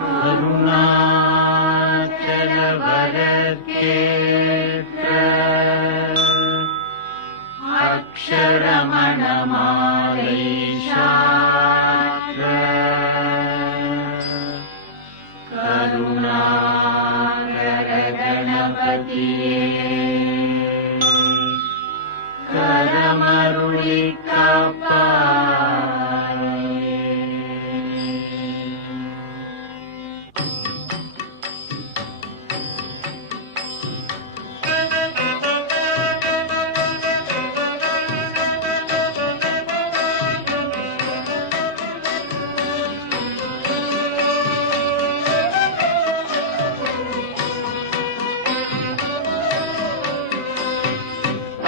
அருணாச்சலவரக்கேற்ற அக்ஷரமணமாலை சாற்ற கருணாகர கணபதியே கரமருளி காப்பாயே.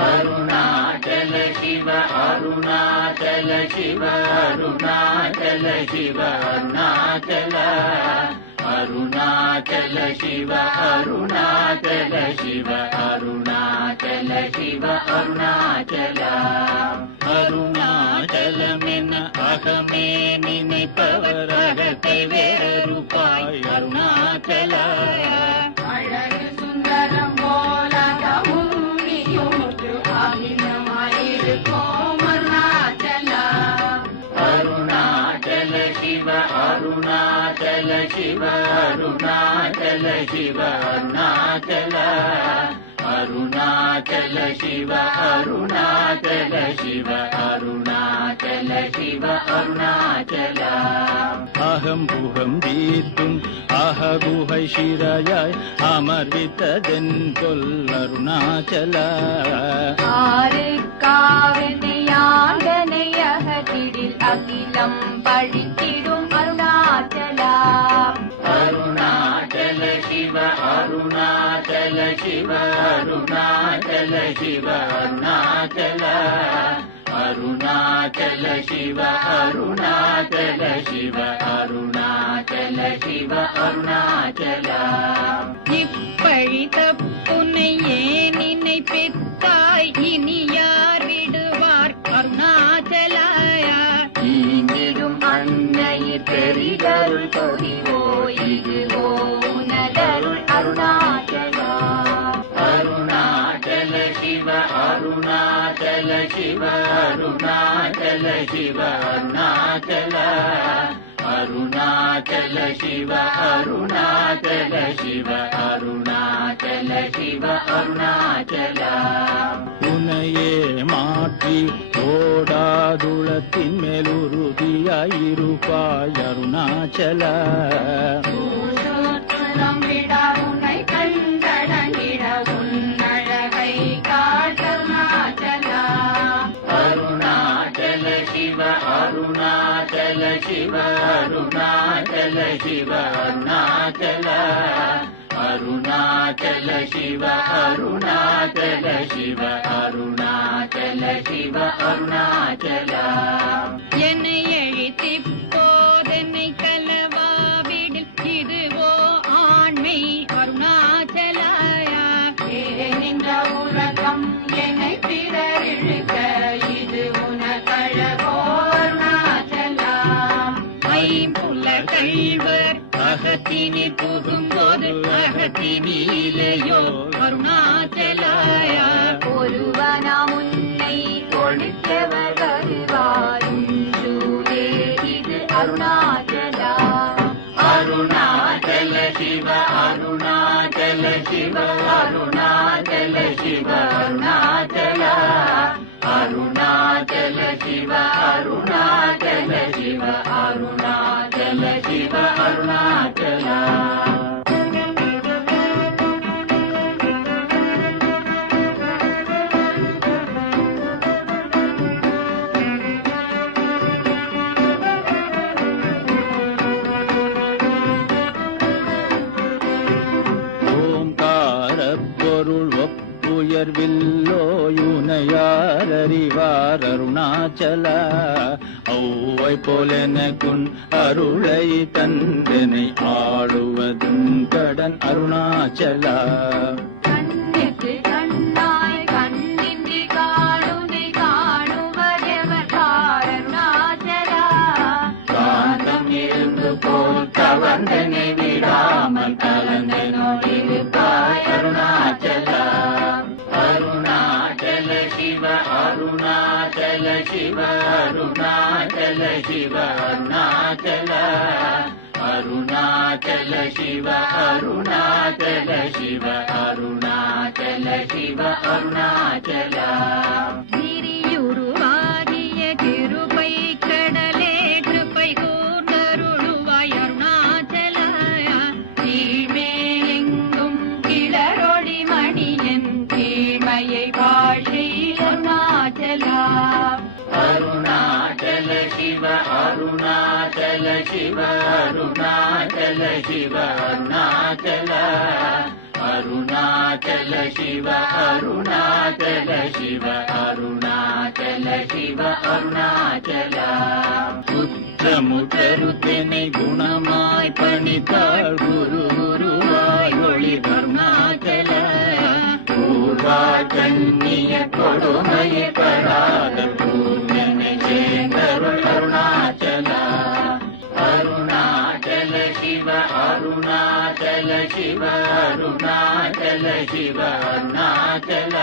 அருணாச்சல சிவ அருணாச்சல சிவ அருணாச்சல சிவ அருணாச்சல அருணாச்சல சிவ அருணாச்சல சிவ அருணாச்சல சிவ அருணாச்சல அருணாச்சலமென அகமே நினைப்பவர் அகத்தை வேறுபாய் அருணாச்சல அழகு சுந்தரம் போலகமும் அருணாச்சல சிவ அருணாச்சல சிவ அருணாச்சல சிவ அருணாச்சல அருணாச்சல சிவ அருணாச்சல சிவ அருணாச்சல சிவ அருணாச்சல அகம் புகம் தீர்த்தும் அககுகை சிறையாய் அமர்வித்ததென் கொல் அருணாச்சல ஆறுக்காவனையாகதிடில் அகிலம் பழித்திடும் அருணாச்சல அருணாச்சல சிவ அருணாச்சல சிவ அருணாச்சல சிவ அருணாச்சல அருணாச்சல சிவ அருணாச்சல சிவ அருணாச்சல சிவ அருணாச்சல இப்பழி தப்புனை ஏன் நினைப்பித்தாய் இனி யார் விடுவார் அருணாச்சலாயா இங்கிடும் அன்னையிற் பெரிதருள் தொழிவோ இதுவோ உனதருள் அருணாச்சலா அருணாச்சல சிவ அருணாச்சல சிவ அருணாச்சல சிவ அருணாச்சல அருணாச்சல சிவ அருணாச்சல சிவ அருணாச்சல சிவ அருணாச்சல உனையே மாற்றி ஓடாதுளத்தின் மேல் உறுதியாயிருப்பாய் அருணாச்சல உனை கண்டடங்கிட உன்னழகை காட்டருணாச்சலா அருணாச்சல சிவ அருணாச்சல சிவ அருணாச்சல சிவ அருணாச்சல அருணாச்சல சிவ அருணாச்சல சிவ அருணாச்சல சிவ அருணாச்சல என்னை எழித்திப்போதென்னை கலவாவிடில் இதுவோ ஆண்மை அருணாச்சலாயா நின்ற உலகம் என்னை பிறரிழுக்க இது உனக்கழகோ அருணாச்சலா ஐம்புல கள்வர் அகத்தினி புகும்போது அகத்தினிலேயோ அருணாச்சலாயா ஒருவனாம் உன்னை கொடுத்தவர் வருவாருஞ்சூரே இது அருணாச்சலா அருணாச்சல சிவ அருணாச்சல சிவ அருணாச்சல சிவ அருணாச்சல அருணாச்சல சிவ அருணாச்சல சிவ அருணாச்சல சிவ அருணாச்சல பொருள் ஒப்புயர்வில்லோயுனையார் அறிவார் அருணாச்சல ஔவை போலெனக்குன் அருளை தந்தனை ஆடுவதும் கடன் அருணாச்சல கண்ணுக்கு கண்ணாய் கண்ணின்றி காணுனை காணுவதெவர் அருணாச்சலா காந்தம் இருந்து போல் தவ கந்தனை விடாமல் கலந்தனோடிருப்பாய் அருணாச்சலா. அருணாச்சல சிவ அருணாச்சல சிவ அருணாச்சல சிவ அருணாச்சல. அருணாச்சல சிவ அருணாச்சல சிவ அருணாச்சல சிவ அருணாச்சலா. கிரியுருவாகிய கிருபை கடலே கிருபை கூர்ந்தருளுவாய் அருணாச்சலா. கீழ்மேலெங்கும் கிளரொளி மணியன் கீழ்மையை வாழ்கை அருணாச்சலா. அருணாச்சல சிவ அருணாச்சல சிவ அருணாச்சல சிவ அருணாச்சல. அருணாச்சல சிவ அருணாச்சல சிவ அருணாச்சல சிவ அருணாச்சல. புத்திரமுத்தருத்தனை குணமாய் பணித்தாள் குரு குருவாய் ஒளி அருணாச்சல. பூர்வார் கண்ணிய கொடுமையை படாத பூர்ணனை சேர்ந்தருள் அருணாச்சலா. அருணாச்சல சிவ அருணாச்சல சிவ அருணாச்சல சிவ அருணாச்சல.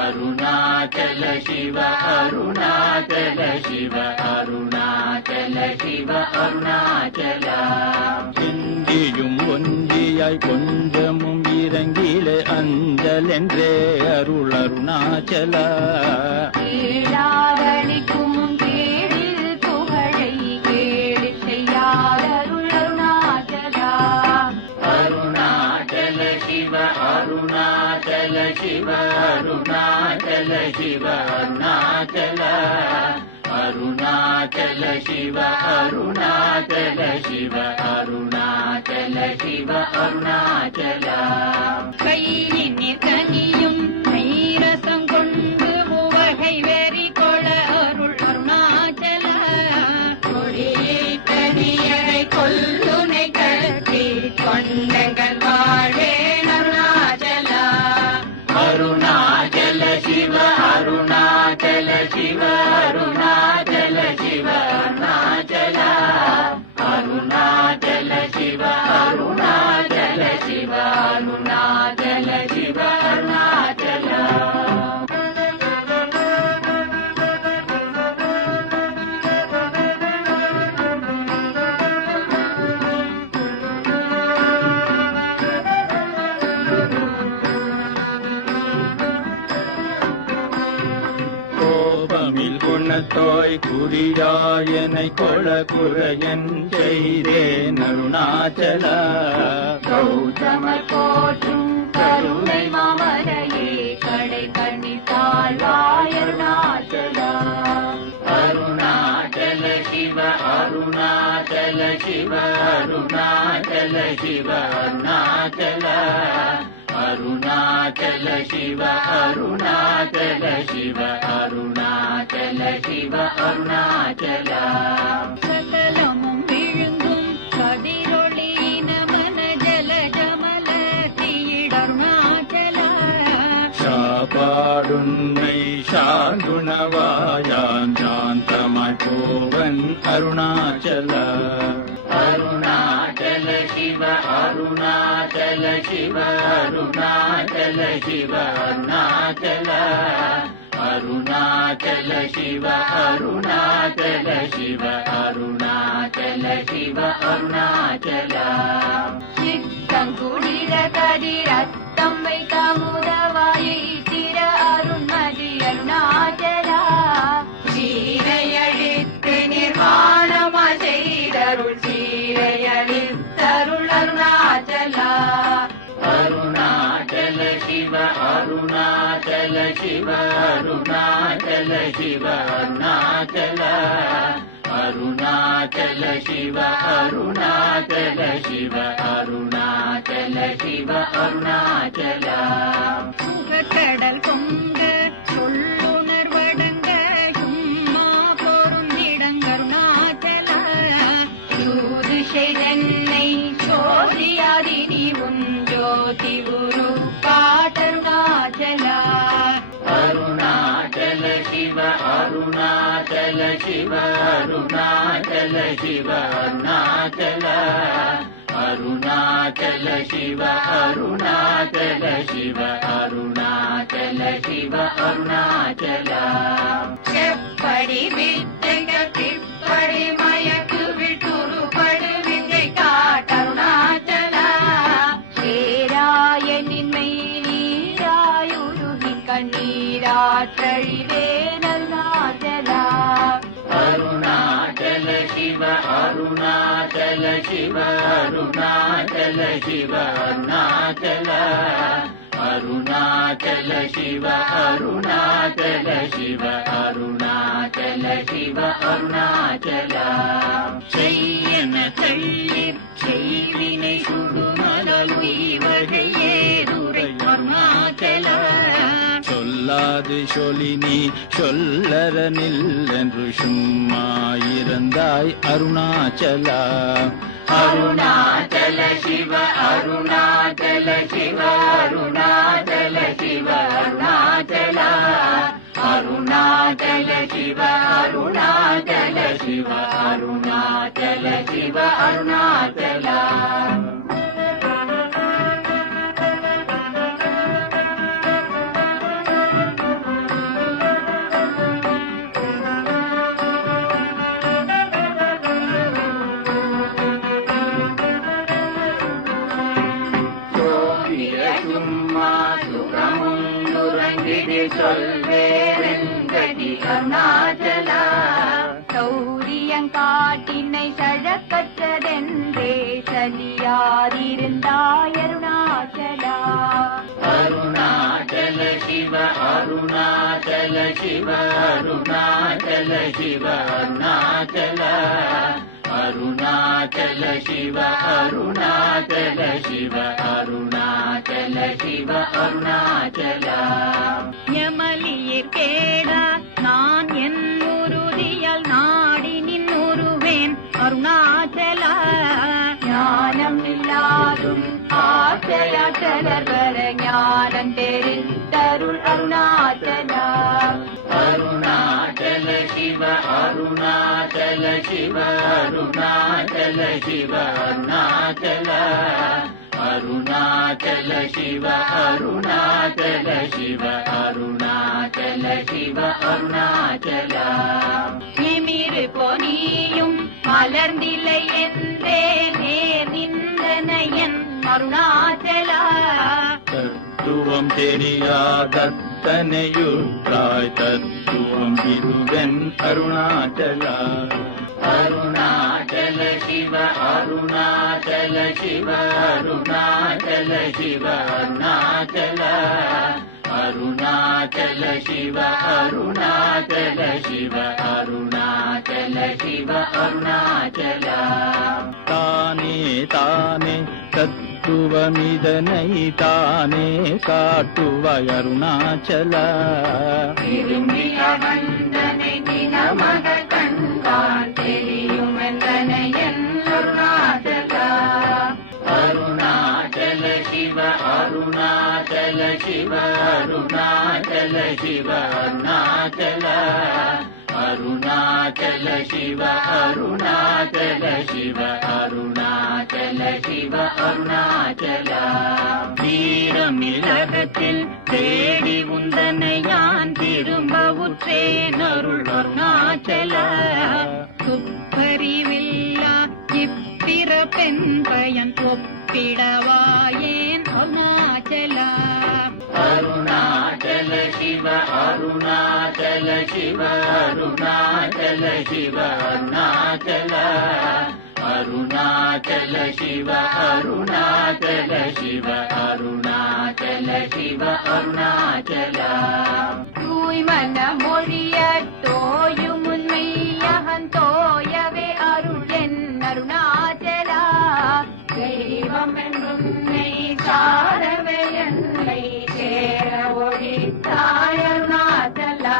அருணாச்சல சிவ அருணாச்சல சிவ அருணாச்சல சிவ அருணாச்சல. சிந்தியும் ஒன்றியாய் கொஞ்சமும் இறங்கிலே அஞ்சலென்றே அருள் அருணாச்சல. கேளாதளிக்கும் கேடில் புகழை கேடு செய்யாதருள் அருணாச்சலா. அருணாச்சல சிவ அருணாச்சல சிவ அருணாச்சல சிவ அருணாச்சல. அருணாச்சல சிவ அருணாச்சல சிவ அருணாச்சல சிவ அருணாச்சல. கையினிற் கனியும் கைரசம் கொண்டு மூவகை வெறி கொள அருள் அருணாச்சலா. கொடியில் தனியரை கொல்லுனை கட்டி கொண்டங்கள் வாழ்வே அருணாச்சலா. அருணாச்சல சிவ அருணாச்சல சிவ அருணாச்சல சிவ அருணாச்சல. அருணாச்சல சிவ அருணாச்சல சிவ அருணாச்சல சிவ அருணாச்சல. கோபமில் குணத்தோய் குறியாயனை கொள குறையன் செய்தேன் அருணாச்சல. கௌதமர் போற்றும் கருணை மாமரையே கடை கண்ணி தாழ்வாய் அருணாச்சலா. அருணாச்சல சிவ அருணாச்சல சிவ அருணாச்சல சிவ அருணாச்சல. அருணாச்சல சிவ அருணாச்சல சிவ அருணாச்சல சிவ அருணாச்சல. சகலமும் விழுங்கும் கதிரொளி நமன ஜல ஜமல தீடருணாச்சலா. சாப்பாடுன்னை சாங்குணவாயான் சாந்தமாய் போவன் அருணாச்சல. அருணாச்சல சிவ அருணாச்சல சிவ அருணாச்சல சிவ அருணாச்சல. அருணாச்சல சிவ அருணாச்சல சிவ அருணாச்சல சிவ அருணாச்சல. சித்தங்குடிர கதிரத்தம் வைத்த முதவாயை திர அருண்மதி அருணாச்சலா. சீரையழித்து நிர்வாணமா செய்தருள் சீரையழித்தருள் அருணாச்சலா. அருணாச்சல சிவ அருணாச்சல சிவ அருணாச்சல சிவ அருணாச்சல. அருணாச்சல சிவ அருணாச்சல சிவ அருணாச்சல சிவ அருணாச்சல. கடல் பொங்க சொல்லுணர்வடங்க சும்மா பொருந்திடங்கருணாச்சலா. யூது செய்தென்னை சோதியாதினி உன் ஜோதி குரு காட்டருணாச்சலா. அருணாச்சல சிவ அருணாச்சல சிவ அருணாச்சல சிவ அருணாச்சல. அருணாச்சல சிவ அருணாச்சல சிவ அருணாச்சல சிவ அருணாச்சலா. செப்படி வித்தைகள் திப்படி மயக்கு விட்டுருபடு வித்தை காட்டருணாச்சலா. சேராயனின்மை நீராயுருகி கண்ணீராற்றழிவேன் அருணாச்சலா. அருணாச்சல சிவ அருணாச்சல சிவ அருணாச்சல சிவ அருணாச்சலா. அருணாச்சல சிவ அருணாச்சல சிவ அருணாச்சல சிவ அருணாச்சலா. செய்யன தள்ளீர் செய்வினை சுடுமலல் உய்வகை ஏதுரை அருணாச்சலா. சொல்லாது சொலினி சொல்லற நில்லென்று சும்மா இருந்தாய் அருணாச்சலா. அருணாச்சல சிவ அருணாச்சல சிவ அருணாச்சல சிவ அருணாச்சலா. அருணாச்சல சிவ அருணாச்சல சிவ அருணாச்சல சிவ அருணாச்சலா. சும்மா சுகமும் நுறங்கிடி சொல்வேரெங்கடி அருணாச்சலா. சௌரியங்காட்டினை சழக்கற்றதென்றே சலியாதிருந்தாய் அருணாச்சலா. அருணாச்சல சிவ அருணாச்சல சிவ அருணாச்சல சிவ அருணாச்சலா. அருணாச்சல சிவ அருணாச்சல சிவ அருணாச்சல சிவ அருணாச்சலா. யமலியிற் கேடா நான் என் உறுதியால் நாடி நின் உருவேன் அருணாச்சலா. ஞானம் இல்லாதும் ஆசையாற்றலர் வர ஞானம் தெரிந்தருள் அருணாச்சலா. அருணாச்சல சிவ அருணாச்சல சிவ அருணாச்சல சிவ அருணாச்சலா. அருணாச்சல சிவ அருணாச்சல சிவ அருணாச்சல சிவ அருணாச்சலா. நிமிரு பொனியும் மலர்ந்திலை என்றே நேர் நின்றனையன் அருணாச்சலா. தத்துவம் தெரியாதத்தனையுற்றாய் தத்துவம் இதுவென் அருணாச்சலா. அருணாச்சல சிவ அருணாச்சல சிவ அருணாச்சல சிவ அருணாச்சலா. அருணாச்சல சிவ அருணாச்சல சிவ அருணாச்சல சிவ அருணாச்சலா. தானே தானே தத்துவமிதனை தானே காட்டுவாய் அருணாச்சலா. விரும்பிய வந்தனை தினமக கண்கான் தெரியும் என்றனையன் அருணாச்சலா. அருணாச்சல சிவ அருணாச்சல சிவ அருணாச்சல சிவ அருணாச்சலா. அருணாச்சல சிவ அருணாச்சல சிவ அருணாச்சல சிவ அருணாச்சலா. தீரமிலகத்தில் தேடி உந்தனை யான் திரும்ப உற்றேன் அருள் அருணாச்சலா. துப்பறிவில்லா இப்பிறப்பெண் பயன் ஒப்பிடவாயேன் அருணாச்சலா. அருணாச்சல சிவ அருணாச்சல சிவ அருணாச்சல சிவ அருணாச்சலா. அருணாச்சல சிவ அருணாச்சல சிவ அருணாச்சல சிவ அருணாச்சலா. தூய்மன மொழிய தோயும் உண்மையகன் தோயவே அருள் என் அருணாச்சலா. தெய்வம் என்றுன்னை சாரவே என்னை சேர ஒழித்தாய் அருணாச்சலா.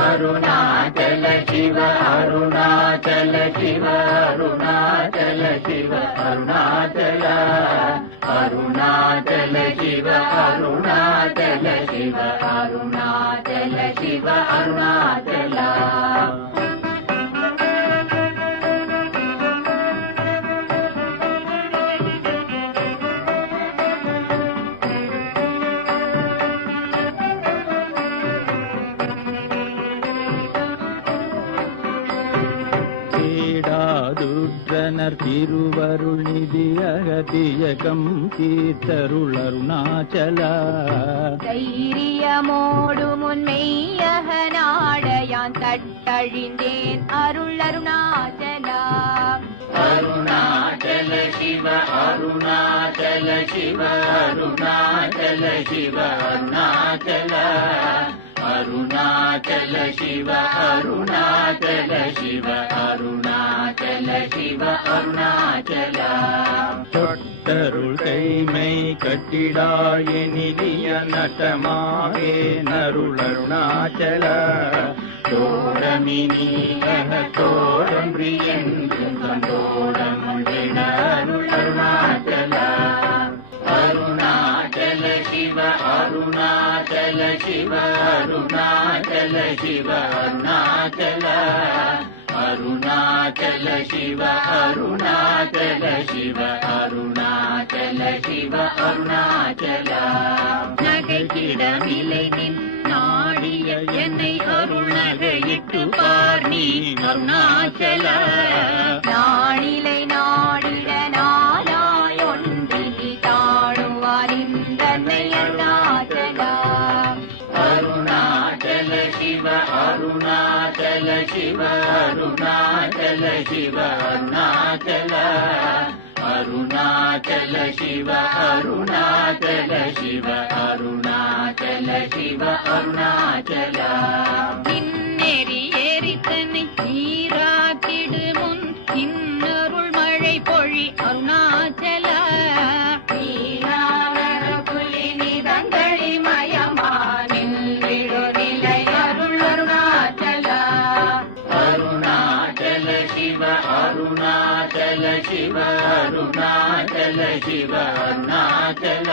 அருணாச்சல சிவ அருணாச்சல சிவ அருணாச்சல சிவ அருணாச்சலா. அருணாச்சல சிவ அருணாச்சல சிவ அருணாச்சல சிவ அருணாச்சலா. திருவருள் நிதி அகதியகம் தீர்த்தருள் அருணாச்சலா தைரியமோடு முன்மெய்யக நாடையான் தட்டழிந்தேன் அருள் அருணாச்சலா அருணாச்சல சிவ அருணாச்சல சிவ அருணாச்சல சிவ அருணாச்சல அருணாச்சல சிவ அருணாச்சல சிவ அருணாச்சல சிவ அருணாச்சல தொட்டருள் கைமை கட்டிடாய நிதிய நட்டமாகே நருள் அருணாச்சல தோடமினியன தோடம் பிரியன்று தோடம் அருள் அருணாச்சல அருணாச்சல சிவ அருணாச்சல சிவ அருணாச்சல சிவ அருணாச்சல அருணாச்சல சிவ அருணாச்சல சிவ அருணாச்சல சிவ அருணாச்சல நகைக்கிடமில்லை நின் நாடிய என்னை அருள் நகையிட்டு பார் நீ அருணாச்சல நாளிலை நாடிட நாளாய் ஒன்றி தாழுவார் இந்தன்னை அருணாச்சல அருணாச்சல சிவ அருணாச்சல சிவ அருணாச்சல சிவ அருணாச்சல அருணாச்சல சிவ அருணாச்சல சிவ அருணாச்சல சிவ அருணாச்சல பின்னேறி ஏறித்தனை நீராக்கிடு முன் இன்னருள் மழை பொழி அருணாச்சல புலி நிதங்களி மயமானில் நிலை அருள் அருணாச்சல அருணாச்சல சிவ அருணாச்சல சிவ அருணாச்சல சிவ அருணாச்சல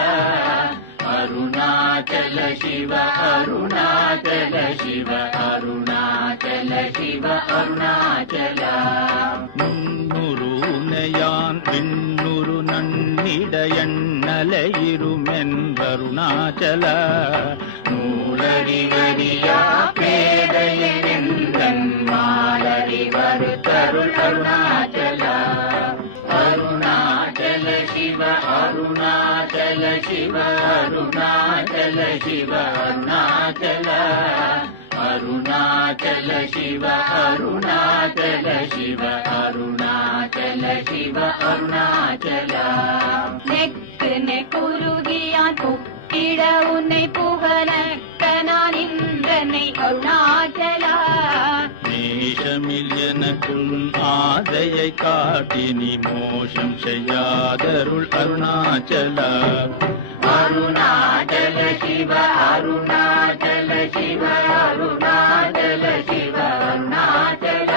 அருணாச்சல சிவ அருணாச்சல சிவ அருணாச்சல சிவ அருணாச்சல முன்னூறு உனையான் விண்ணூறு நன்னிடையண்ணலையிருமென்பருணாச்சல நூலறிவறியா பேதையென்றன் மாலறிவரு தருள் அருணாச்சல அருணாச்சல சிவ அருணாச்சல சிவ அருணாச்சல சிவ அருணாச்சல அருணாச்சல சிவ அருணாச்சல சிவ அருணாச்சல சிவ அருணாச்சல நெக்கு நெக்குருகியான் புக்கிட உன்னை புகழக்க நான் இன்றனை அருணாச்சலா நேசமில் எனக்குள் ஆதையை காட்டி நீ மோசம் செய்யாதருள் அருணாச்சல அருணாச்சல சிவ அருணாச்சல சிவ அருணாச்சல சிவ அருணாச்சல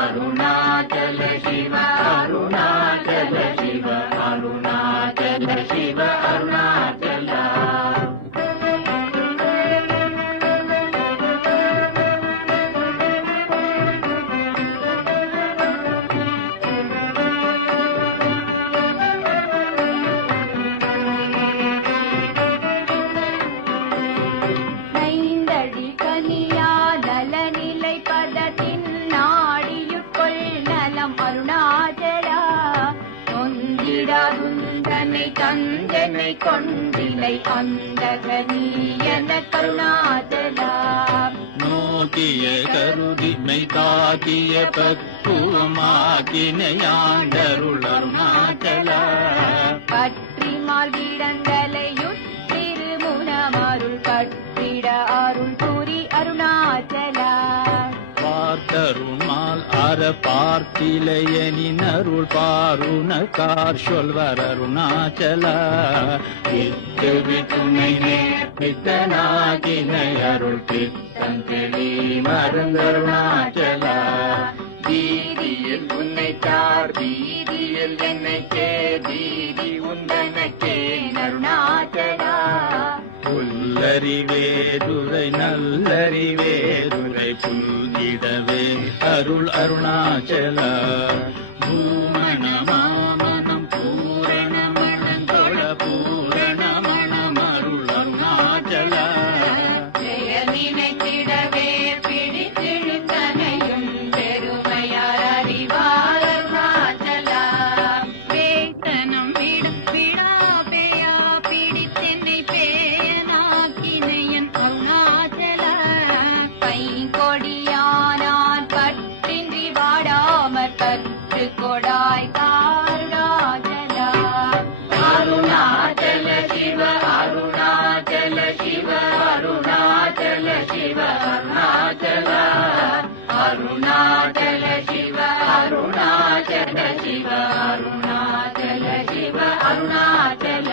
அருணாச்சல சிவ அருணாச்சல சிவ அருணாச்சல சிவ அருணாச்சல ஐந்தடி கனியா நலநிலை பதத்தின் நாடியுட்கொள் நலம் அருணாச்சலா நொந்திடாதுந்தனை தந்தனை கொண்டிலை அந்தகனீயன கருணாச்சலா நோக்கிய கருதிமை தாக்கிய பக்குவமாக்கினையாண்டருள் அருணாச்சல பற்றிமால் விடங்களையுற்றிருமுனமருள் கட்டிட அருள் புரி அருணாச்சலா பார்த்தருமால் அற பார்த்திலையனின் அருள் பாருணக்கார் சொல்வர் அருணாச்சல விட்டு விட்டுனை நேர்பித்தனாகினை அருள் பித்தன் தெளி மருந்தருணாச்சல வீதியில் உன்னை தார் வீதியில் என்னை கே வீதி உந்தனக்கே அருணாச்சலா புல்லறிவேதுரை நல்லறிவேதுரை புல்கிடவே அருள் அருணாச்சல பூமணமாமனம் பூரணமணந்தொழ பூரணமணம் அருள் அருணாச்சல நினைத்திடவே பிடித்திழுத்தனையும் பெருமையார் அறிவார் அருணாச்சலா ಶಿವ ಅರುಣಾಚಲ ಶಿವ ಅರುಣಾಚಲ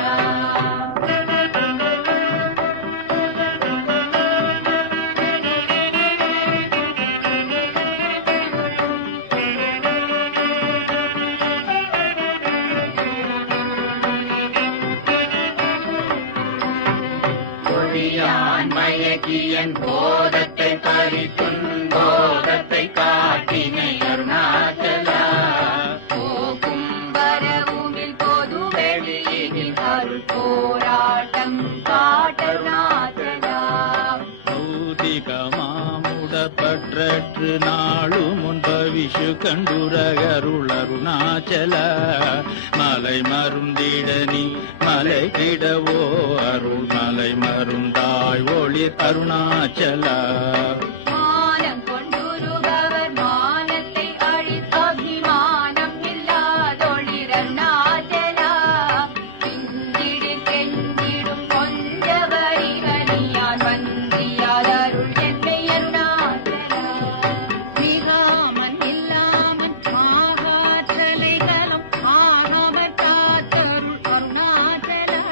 மயக்கியன் போதத்தை பறித்துன் போதத்தை காட்டினை அருணாச்சலா போகும் வரவுமில் பொது வெளியில் அருள் போராட்டம் காட்டருணாச்சலா பற்றற்று நாளும் முன் பவிஷு கண்டுரகருள் அருணாச்சல மலை மருந்திட நீ மலை கிடவோ அருள் மலை மருந்தாய் ஒளி அருணாச்சல மானம் கொண்டுருபவர் மானத்தை அழித்து அபிமானம் இல்லாதொளிர் அருணாச்சலா பிந்திடு கெஞ்சிடும் கொஞ்சவரிகனியான் வந்தியால் அருள் என்னை அருணாச்சலா மிகாமன் இல்லாமன் மாகாற்றலைகளும் மாணவர் காத்தருள் அருணாச்சலா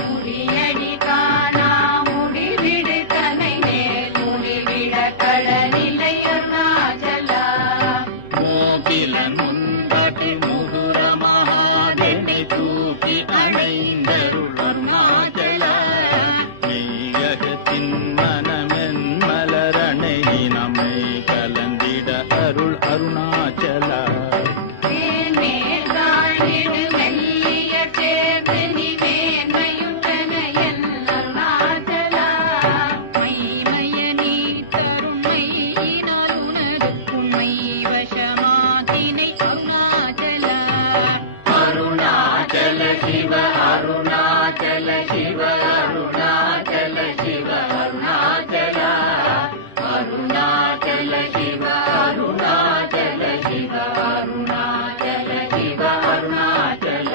முடியடி காணா முடிவிடு தனை மேல் முடிவிட கடனிலை அருணாச்சலா மோபிலன் முன்பாட்டி முகுர மகாதேனை தூக்கி அணைந்தருள் அருணாச்சல மெய்யகத்தின் மனமென் மலரணை நம்மை கலந்திட அருள் அருணாச்சல மேன்மேல் காணிடு மெல்லிய சேர்ந்து நீ மேன்மையும் தனையன் அருணாச்சலா மைமய நீ தருமையினால் உனதுக்கும் மை வசமாகினை அருணாச்சலா அருணாச்சல சிவ அருணாச்சல சிவ அருணாச்சல சிவ அருணாச்சல அருணாச்சல சிவ அருணாச்சல சிவ அருணாச்சல சிவ அருணாச்சல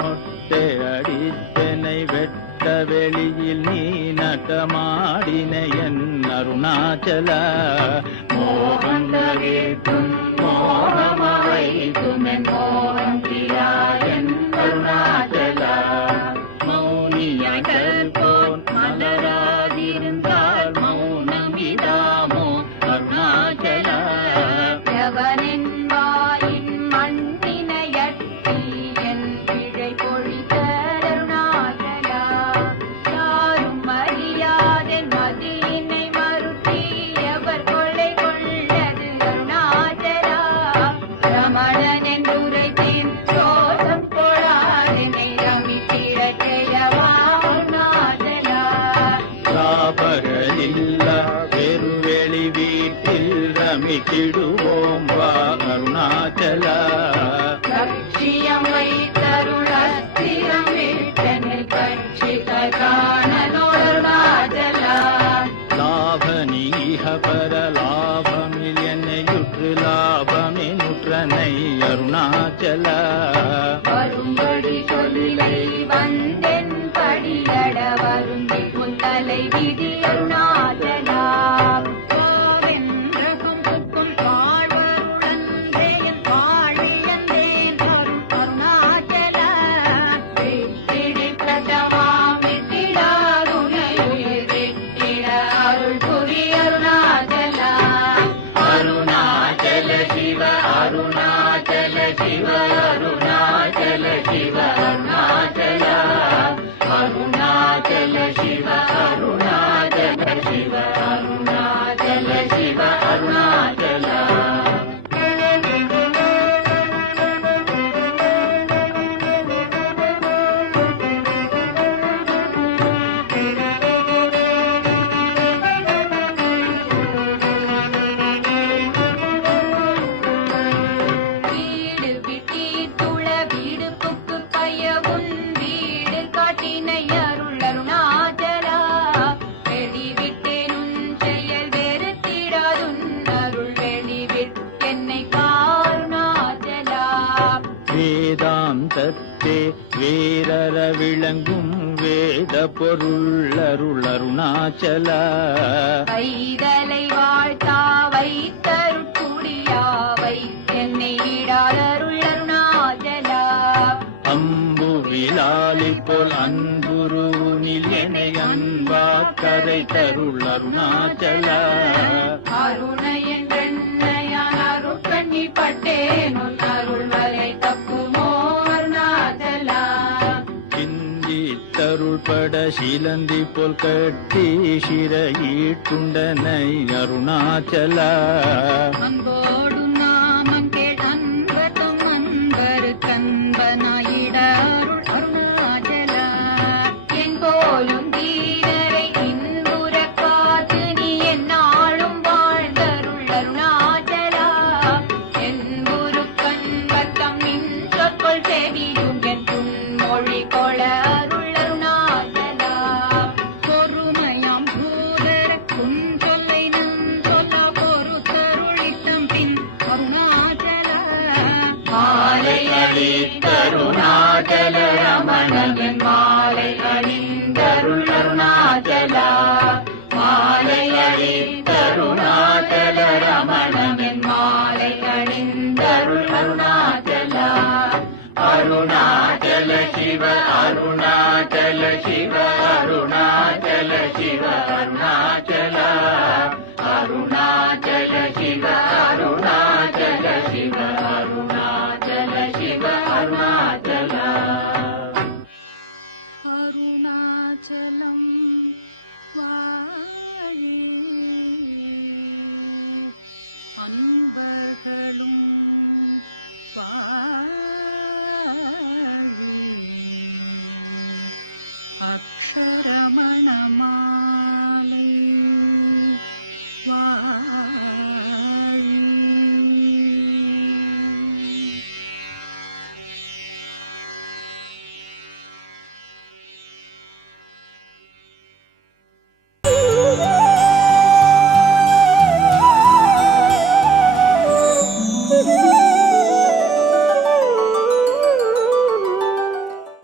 மொட்டை அடித்தனை வெட்ட வெளியில் நீ நட்டமாடினை என் அருணாச்சல மோகந்தவேத்தும் மோகமவைத்தும் என் மோகந்திராயன் அருணாச்சல மௌனியாய் கற்போன் மலராதிருந்தால் மௌனம் இதாமோ அருணாச்சல எவனின் வாயின் மண்ணினையட்டி என் பிழை பொழித்த அருணாச்சலா யாரும் அறியாதென் மதியினை மறுத்தி எவர் கொள்ளை கொள்ளது அருணாச்சலா ரமணன் என்றுரைத்தேன் சோசம் கொடாதெனை ரமித்திடச் செய்யவா அருணாச்சலா சாபகலில்லா பெருவெளி வீட்டில் ரமித்திடுவோம் வா அருணாச்சல லட்சியம் வைத்தருளத்திரம் விட்டனில் கட்சித காணலோருணாச்சலா லாப நீக பர லாபமில் என்னையுற்று லாபமினுற்றனை அருணாச்சல வரும்படி சொல்லை வந்தென் படியட வருந்தி புத்தலை விதி அருணாச்சலா கோவென்றகும் துக்கும் வாழ்வருளன்றேன் வாழியந்தேன் அருணாச்சலா விட்டிடித்தவாம் விட்டிடாதுனையுயிர் விட்டிட அருள் புரி அருணாச்சலா அருணாச்சல சிவ அருணாச்சல சிவ அருணாச்சல சிவ அருணாச்சல அருணாச்சல சிவ அருணாச்சல சிவ அருணாச்சல சிவ அருணாச்சல வீடு விட்டி துள வீடு புக்கு பயவுன் வேதாந்தத்தே வேரற விளங்கும் வேத பொருள் அருள் அருணாச்சலா. வைதலை வாழ்த்தா வைத்தருட்குடியா வைத்தென்னை விடாதருள் அருணாச்சலா. அம்பு விலாலி போல் அன்புருனில் என்னை அன்பா கரை தருள் அருணாச்சலா. அருண என்றென்னையான் அருட்கண்ணி பட்டேன் உன் அருள் வரை தப்புமோ அருணாச்சலா. சிந்தித்தருள் பட சிலந்தி போல் கட்டி சிறையீட்டுண்டனை அருணாச்சலா. அன்போடும் நாமம் கேள் அன்பர்தம் அன்பரு கண்பனாயிட அருள் அருணாச்சலா. என் போலும் தீரரை இன்புற காத்து நீ எந்நாளும் வாழ்ந்தருள் அருணாச்சலா. என்புரு கண்பத்தம் நின் சொற்கொள் செவியும் என் மொழி கொள அருள் அருணாச்சலா. பொறுமையாம் பூதர குன் சொல்லை நம் சொல்ல பொறுத்தருளிட்டம் பின் அருணாச்சலா. மாலை அளித்தருணாச்சல ரமணன் மாலை அணிந்தருள் அருணாச்சலா. மாலை அளித்தருணாச்சல ரமணன் மாலை அணிந்தருள் அருணாச்சலா. அருணாச்சல சிவ அருணாச்சல சிவ அருணாச்சல சிவ அருணாச்சலா. அருணாச்சல சிவ அருணாச்சல சிவ அருணாச்சல சிவ அருணாச்சலா. அருணாச்சலம் வாழி அன்பர்களும் வாழி அக்ஷரமணமா